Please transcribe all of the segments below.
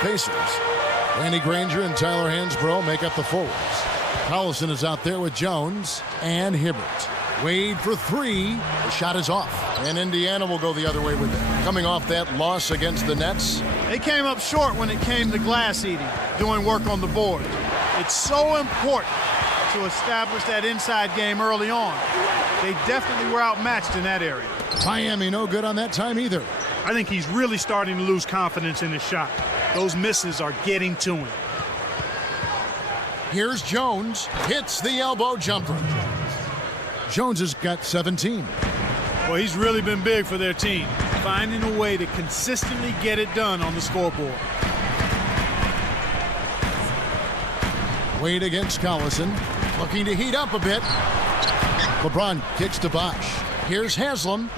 Pacers. Danny Granger and Tyler Hansbrough make up the forwards. Collison is out there with Jones and Hibbert. Wade for three. The shot is off. And Indiana will go the other way with it. Coming off that loss against the Nets. They came up short when it came to glass eating, doing work on the board. It's so important to establish that inside game early on. They definitely were outmatched in that area. Miami no good on that time either. I think he's really starting to lose confidence in his shot. Those misses are getting to him. Here's Jones. Hits the elbow jumper. Jones has got 17. Well, he's really been big for their team, finding a way to consistently get it done on the scoreboard. Wade against Collison. Looking to heat up a bit. LeBron kicks to Bosch. Here's Haslam.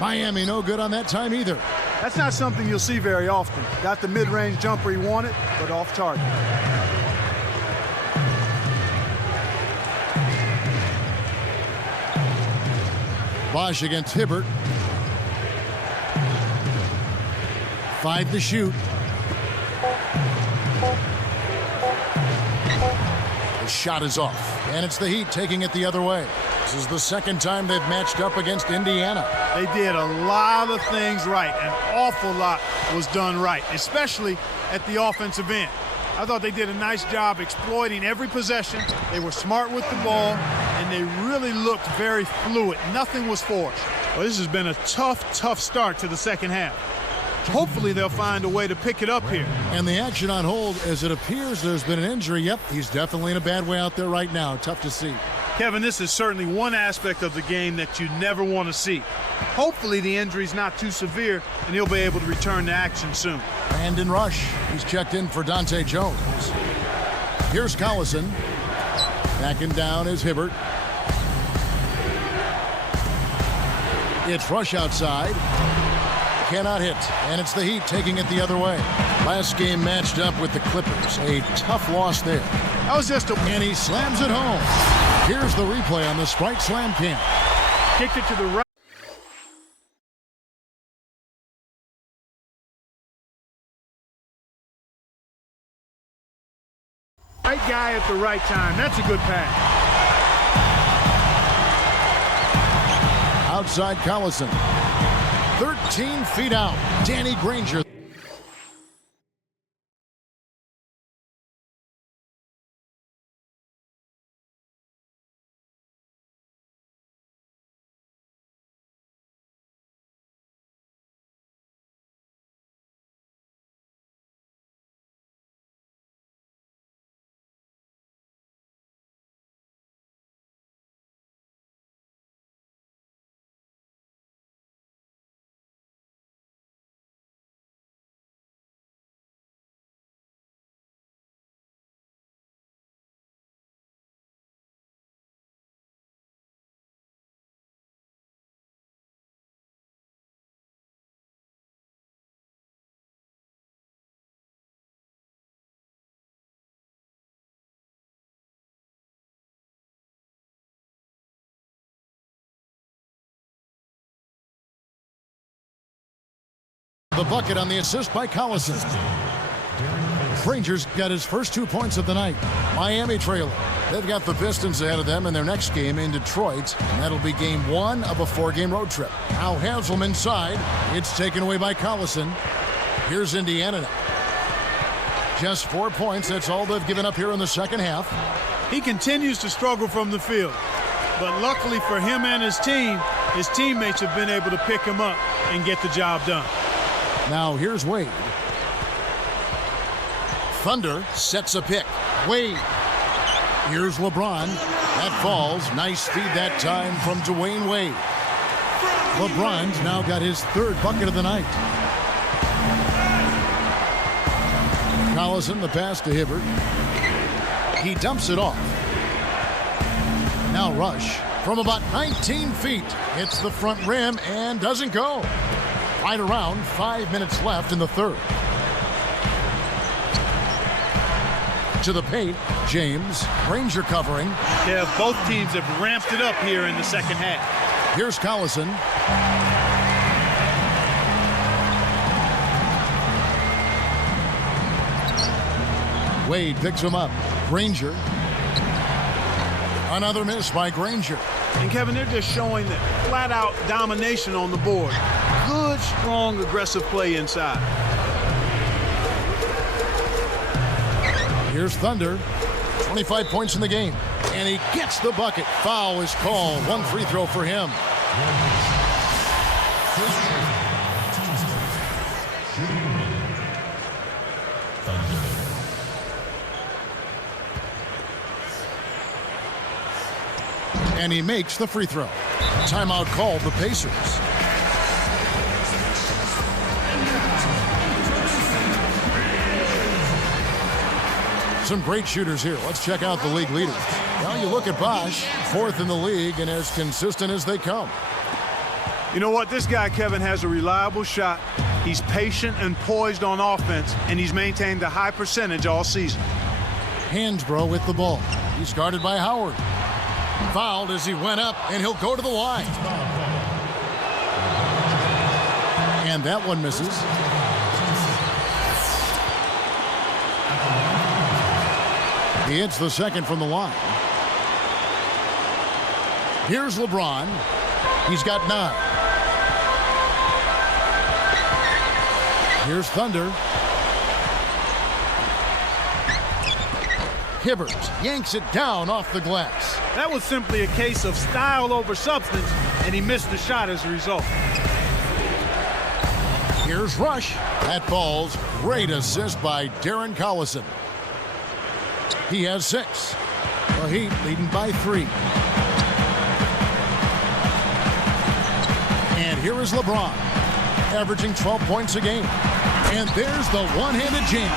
Miami no good on that time either. That's not something you'll see very often. Got the mid-range jumper he wanted, but off target. Bosch against Hibbert. 5 to shoot. The shot is off, and it's the Heat taking it the other way. This is the second time they've matched up against Indiana. They did a lot of things right. An awful lot was done right, especially at the offensive end. I thought they did a nice job exploiting every possession. They were smart with the ball, and they really looked very fluid. Nothing was forced. Well, this has been a tough start to the second half. Hopefully they'll find a way to pick it up here. And the action on hold, as it appears there's been an injury. Yep, he's definitely in a bad way out there right now. Tough to see. Kevin, this is certainly one aspect of the game that you never want to see. Hopefully the injury's not too severe and he'll be able to return to action soon. Brandon Rush, he's checked in for Dante Jones. Here's Collison. Backing down is Hibbert. It's Rush outside. Cannot hit, and it's the Heat taking it the other way. Last game matched up with the Clippers. A tough loss there. That was just a... And he slams it home. Here's the replay on the Sprite Slam Cam. Kicked it to the right. Right guy at the right time. That's a good pass. Outside Collison. 13 feet out. Danny Granger. The bucket on the assist by Collison. Granger's got his first 2 points of the night. Miami trailing. They've got the Pistons ahead of them in their next game in Detroit, and that'll be game 1 of a 4-game road trip. Now Haslam inside. It's taken away by Collison. Here's Indiana now. Just 4 points. That's all they've given up here in the second half. He continues to struggle from the field, but luckily for him and his team, his teammates have been able to pick him up and get the job done. Now here's Wade. Thunder sets a pick. Wade. Here's LeBron. That falls. Nice feed that time from Dwayne Wade. LeBron's now got his 3rd bucket of the night. Collison, the pass to Hibbert. He dumps it off. Now Rush from about 19 feet. Hits the front rim and doesn't go. Right around 5 minutes left in the third. To the paint, James. Granger covering. Yeah, both teams have ramped it up here in the second half. Here's Collison. Wade picks him up. Granger. Another miss by Granger. And Kevin, they're just showing that flat-out domination on the board. Good, strong, aggressive play inside. Here's Thunder. 25 points in the game. And he gets the bucket. Foul is called. One free throw for him. And he makes the free throw. Timeout called the Pacers. Some great shooters here. Let's check out the league leaders. Well, you look at Bosch, fourth in the league and as consistent as they come. You know what? This guy, Kevin, has a reliable shot. He's patient and poised on offense, and he's maintained a high percentage all season. Hansbrough with the ball. He's guarded by Howard. Fouled as he went up, and he'll go to the line. And that one misses. He hits the second from the line. Here's LeBron. He's got 9. Here's Thunder. Hibbert yanks it down off the glass. That was simply a case of style over substance, and he missed the shot as a result. Here's Rush. That falls. Great assist by Darren Collison. He has 6. The Heat leading by 3. And here is LeBron, averaging 12 points a game. And there's the one-handed jam.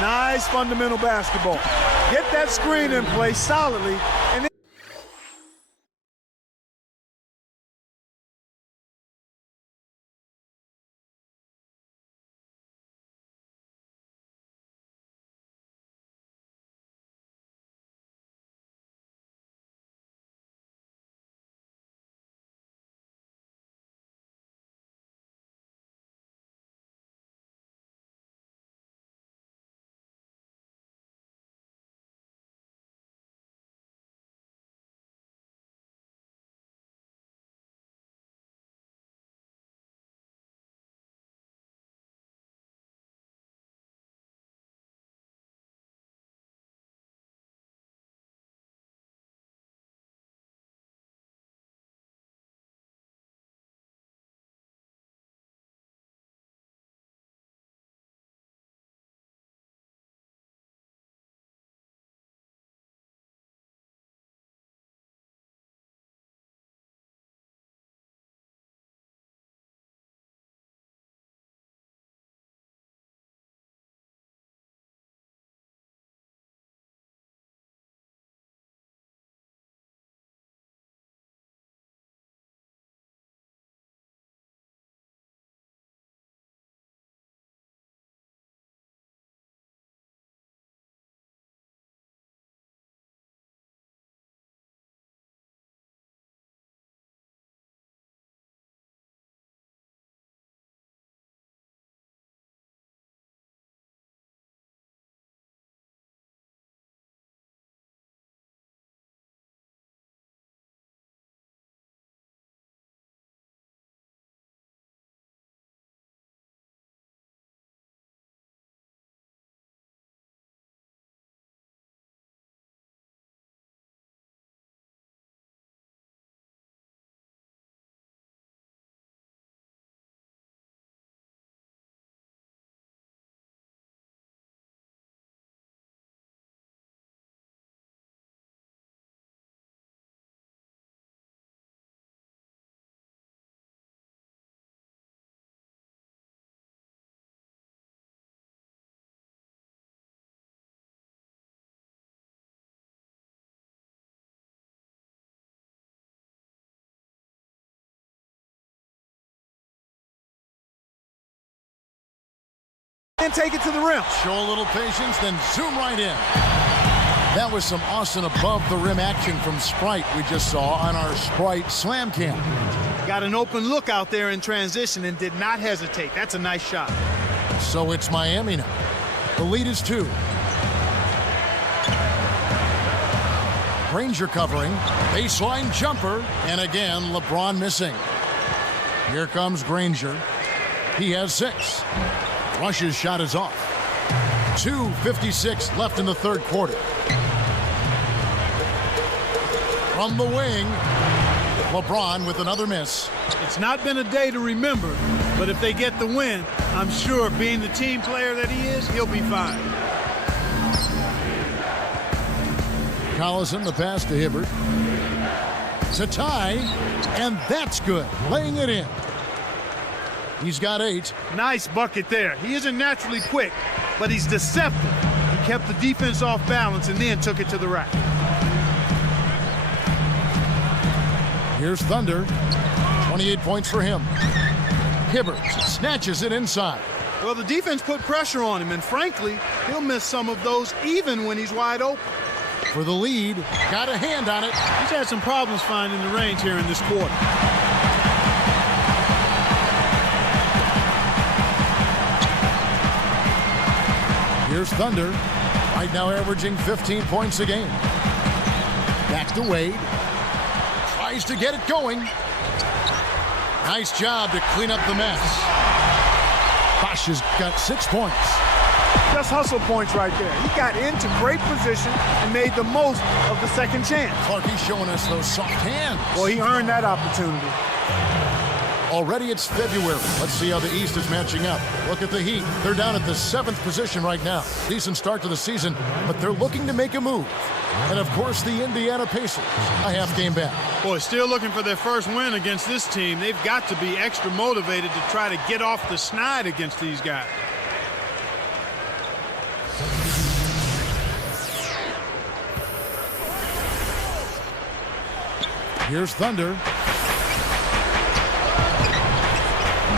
Nice fundamental basketball. Get that screen in place solidly, and then take it to the rim. Show a little patience, then zoom right in. That was some awesome above-the-rim action from Sprite we just saw on our Sprite Slam Cam. Got an open look out there in transition and did not hesitate. That's a nice shot. So it's Miami now. The lead is 2. Granger covering. Baseline jumper. And again, LeBron missing. Here comes Granger. He has 6. Rush's shot is off. 2:56 left in the third quarter. From the wing, LeBron with another miss. It's not been a day to remember, but if they get the win, I'm sure being the team player that he is, he'll be fine. Collison, the pass to Hibbert. To tie, and that's good. Laying it in. He's got 8. Nice bucket there. He isn't naturally quick, but he's deceptive. He kept the defense off balance and then took it to the rack. Here's Thunder. 28 points for him. Hibbert snatches it inside. Well, the defense put pressure on him, and frankly, he'll miss some of those even when he's wide open. For the lead, got a hand on it. He's had some problems finding the range here in this quarter. Here's Thunder, right now averaging 15 points a game. Back to Wade. Tries to get it going. Nice job to clean up the mess. Bosch has got 6 points. Just hustle points right there. He got into great position and made the most of the second chance. Clarkie's showing us those soft hands. Well, he earned that opportunity. Already it's February. Let's see how the East is matching up. Look at the Heat. They're down at the 7th position right now. Decent start to the season, but they're looking to make a move. And of course, the Indiana Pacers, a half game back. Boy, still looking for their first win against this team. They've got to be extra motivated to try to get off the snide against these guys. Here's Thunder.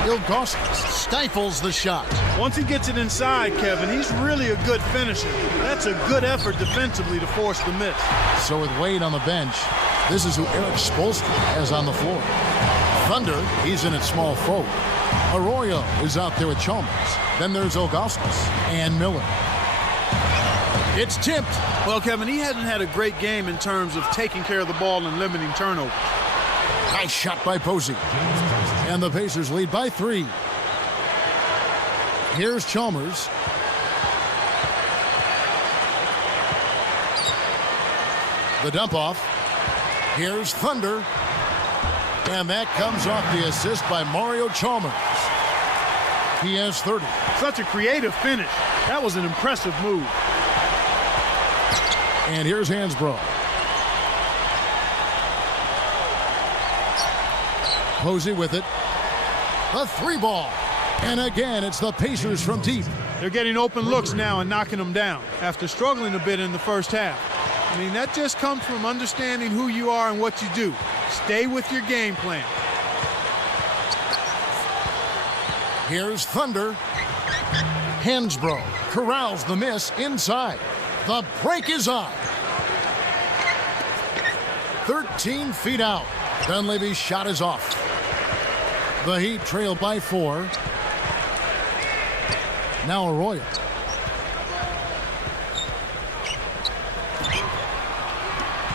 Ilgauskas stifles the shot. Once he gets it inside, Kevin, he's really a good finisher. That's a good effort defensively to force the miss. So with Wade on the bench, this is who Eric Spoelstra has on the floor. Thunder, he's in at small forward. Arroyo is out there with Chalmers. Then there's Ilgauskas and Miller. It's tipped. Well, Kevin, he hasn't had a great game in terms of taking care of the ball and limiting turnovers. Nice shot by Posey. And the Pacers lead by 3. Here's Chalmers. The dump off. Here's Thunder. And that comes off the assist by Mario Chalmers. He has 30. Such a creative finish. That was an impressive move. And here's Hansbrough. Posey with it. The 3-ball. And again, it's the Pacers from deep. They're getting open looks now and knocking them down after struggling a bit in the first half. I mean, that just comes from understanding who you are and what you do. Stay with your game plan. Here's Thunder. Hansbrough corrals the miss inside. The break is on. 13 feet out. Dunleavy's shot is off. The Heat trail by 4. Now Arroyo.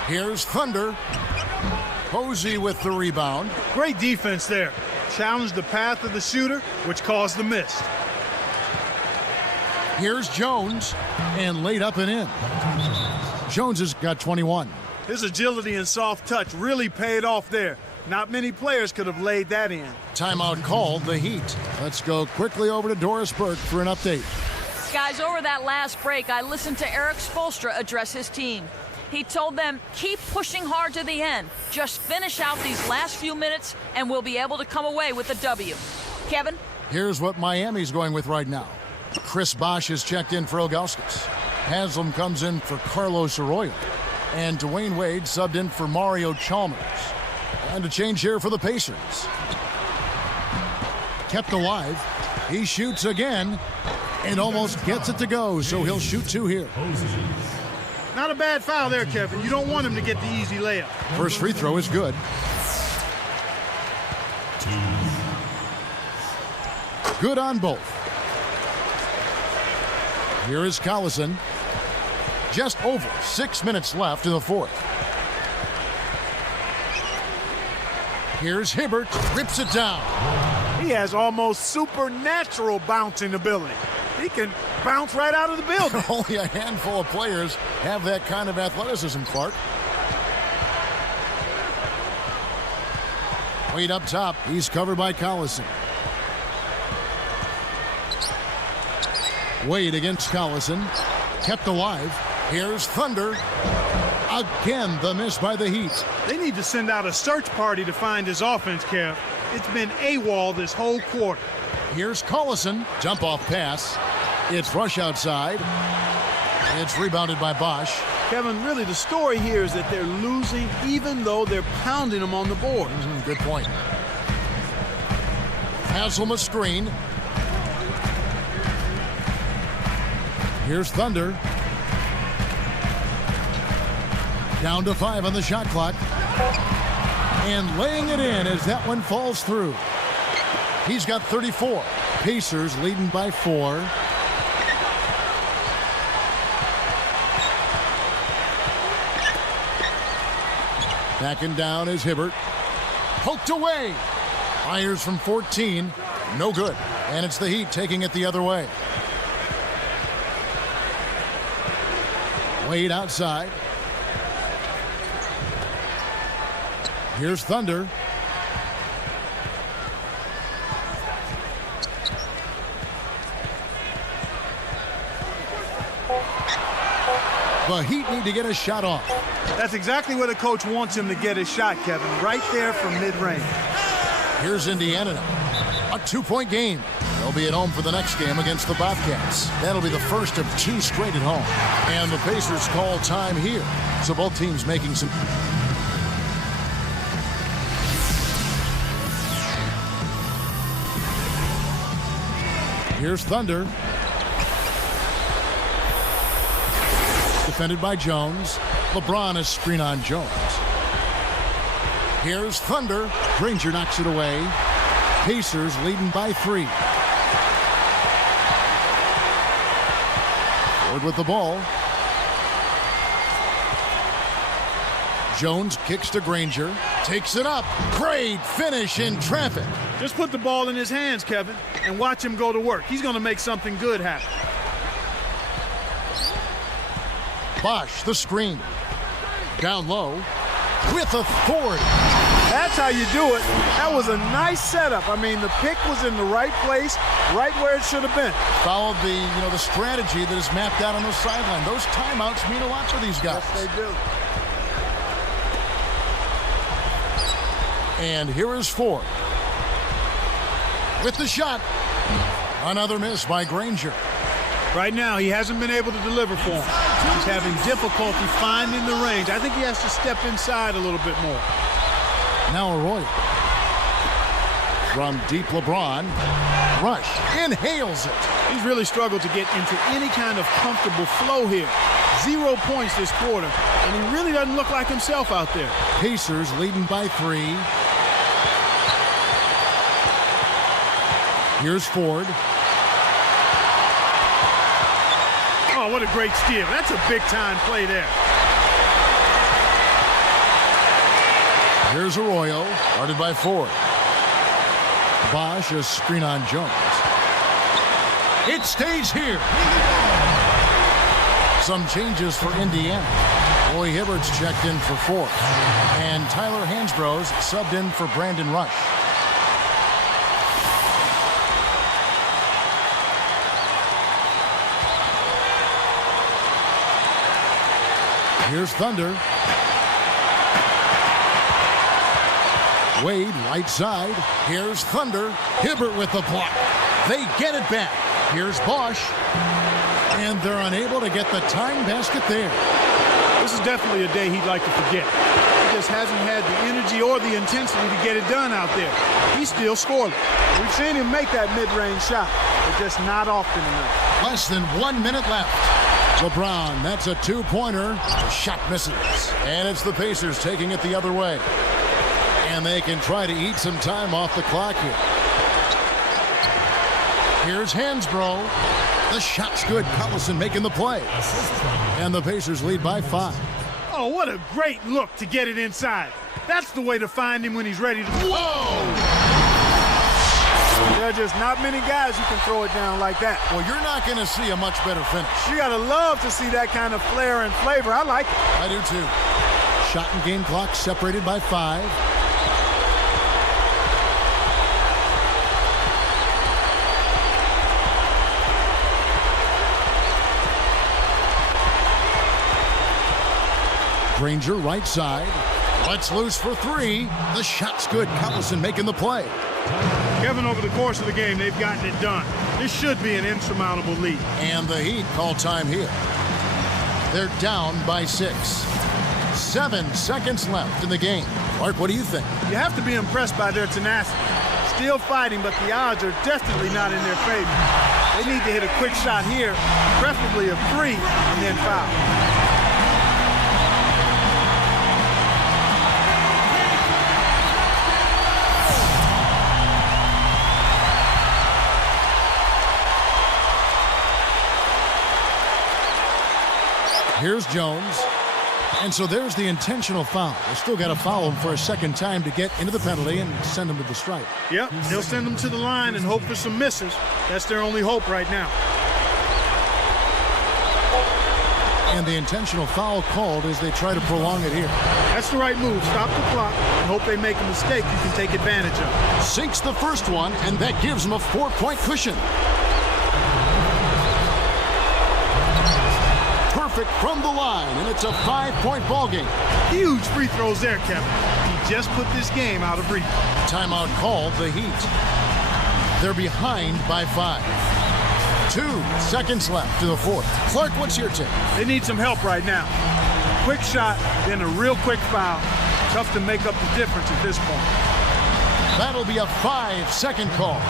Here's Thunder. Posey with the rebound. Great defense there. Challenged the path of the shooter, which caused the miss. Here's Jones, and laid up and in. Jones has got 21. His agility and soft touch really paid off there. Not many players could have laid that in. Timeout called, the Heat. Let's go quickly over to Doris Burke for an update. Guys, over that last break, I listened to Eric Spoelstra address his team. He told them, keep pushing hard to the end. Just finish out these last few minutes, and we'll be able to come away with a W. Kevin? Here's what Miami's going with right now. Chris Bosh has checked in for Ilgauskas. Haslam comes in for Carlos Arroyo. And Dwayne Wade subbed in for Mario Chalmers. And a change here for the Pacers. Kept alive. He shoots again and almost gets it to go, so he'll shoot 2 here. Not a bad foul there, Kevin. You don't want him to get the easy layup. First free throw is good. Good on both. Here is Collison. Just over 6 minutes left in the fourth. Here's Hibbert, rips it down. He has almost supernatural bouncing ability. He can bounce right out of the building. Only a handful of players have that kind of athleticism, Clark. Wade up top, he's covered by Collison. Wade against Collison, kept alive. Here's Thunder. Again, the miss by the Heat. They need to send out a search party to find his offense, Kev. It's been AWOL this whole quarter. Here's Collison, jump off pass. It's Rush outside. It's rebounded by Bosch. Kevin, really the story here is that they're losing even though they're pounding them on the board. Good point. Hasselma screen. Here's Thunder. Down to 5 on the shot clock. And laying it in as that one falls through. He's got 34. Pacers leading by 4. Backing down is Hibbert. Poked away. Fires from 14. No good. And it's the Heat taking it the other way. Wade outside. Here's Thunder. The Heat need to get a shot off. That's exactly where the coach wants him to get his shot, Kevin. Right there from mid-range. Here's Indiana now. A 2-point game. They'll be at home for the next game against the Bobcats. That'll be the first of 2 straight at home. And the Pacers call time here. So both teams making some... Here's Thunder. Defended by Jones. LeBron is screen on Jones. Here's Thunder. Granger knocks it away. Pacers leading by 3. Ford with the ball. Jones kicks to Granger. Takes it up. Great finish in traffic. Just put the ball in his hands, Kevin, and watch him go to work. He's going to make something good happen. Bosch, the screen. Down low with authority. That's how you do it. That was a nice setup. I mean, the pick was in the right place, right where it should have been. Followed the strategy that is mapped out on the sideline. Those timeouts mean a lot for these guys. Yes, they do. And here is Ford. With the shot. Another miss by Granger. Right now, he hasn't been able to deliver for him. He's having difficulty finding the range. I think he has to step inside a little bit more. Now Arroyo. From deep LeBron. Rush inhales it. He's really struggled to get into any kind of comfortable flow here. 0 points this quarter, and he really doesn't look like himself out there. Pacers leading by 3. Here's Ford. Oh, what a great steal. That's a big-time play there. Here's Arroyo, guarded by Ford. Bosch, a screen on Jones. It stays here. Some changes for Indiana. Roy Hibbert's checked in for 4. And Tyler Hansbrough's subbed in for Brandon Rush. Here's Thunder. Wade, right side. Here's Thunder. Hibbert with the block. They get it back. Here's Bosch. And they're unable to get the time basket there. This is definitely a day he'd like to forget. He just hasn't had the energy or the intensity to get it done out there. He's still scoreless. We've seen him make that mid-range shot, but just not often enough. Less than 1 minute left. LeBron, that's a 2-pointer. The shot misses. And it's the Pacers taking it the other way. And they can try to eat some time off the clock here. Here's Hansbrough. The shot's good. Collison making the play. And the Pacers lead by 5. Oh, what a great look to get it inside. That's the way to find him when he's ready to... Whoa! There are just not many guys who can throw it down like that. Well, you're not going to see a much better finish. You gotta love to see that kind of flair and flavor. I like it. I do too. Shot and game clock separated by 5. Granger right side. Lets loose for 3. The shot's good. Collison making the play. Kevin, over the course of the game, they've gotten it done. This should be an insurmountable lead. And the Heat call time here. They're down by 6. 7 seconds left in the game. Clark, what do you think? You have to be impressed by their tenacity. Still fighting, but the odds are definitely not in their favor. They need to hit a quick shot here, preferably a 3, and then foul. Here's Jones. And so there's the intentional foul. They still got to foul him for a second time to get into the penalty and send him to the stripe. Yep, they'll send them to the line and hope for some misses. That's their only hope right now. And the intentional foul called as they try to prolong it here. That's the right move. Stop the clock and hope they make a mistake you can take advantage of. Sinks the first one, and that gives him a 4-point cushion. Perfect from the line, and it's a 5-point ball game. Huge free throws there, Kevin. He just put this game out of reach. Timeout called, the Heat. They're behind by 5. 2 seconds left in the fourth. Clark, what's your take? They need some help right now. Quick shot, then a real quick foul. Tough to make up the difference at this point. That'll be a 5-second call.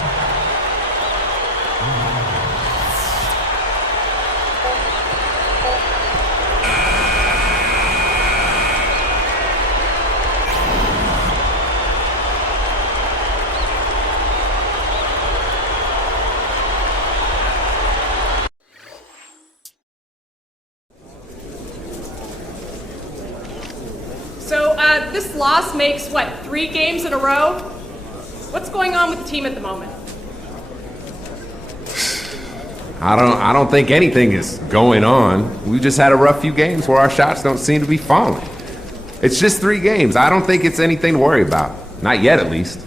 This loss makes, 3 games in a row? What's going on with the team at the moment? I don't think anything is going on. We just had a rough few games where our shots don't seem to be falling. It's just 3 games. I don't think it's anything to worry about. Not yet, at least.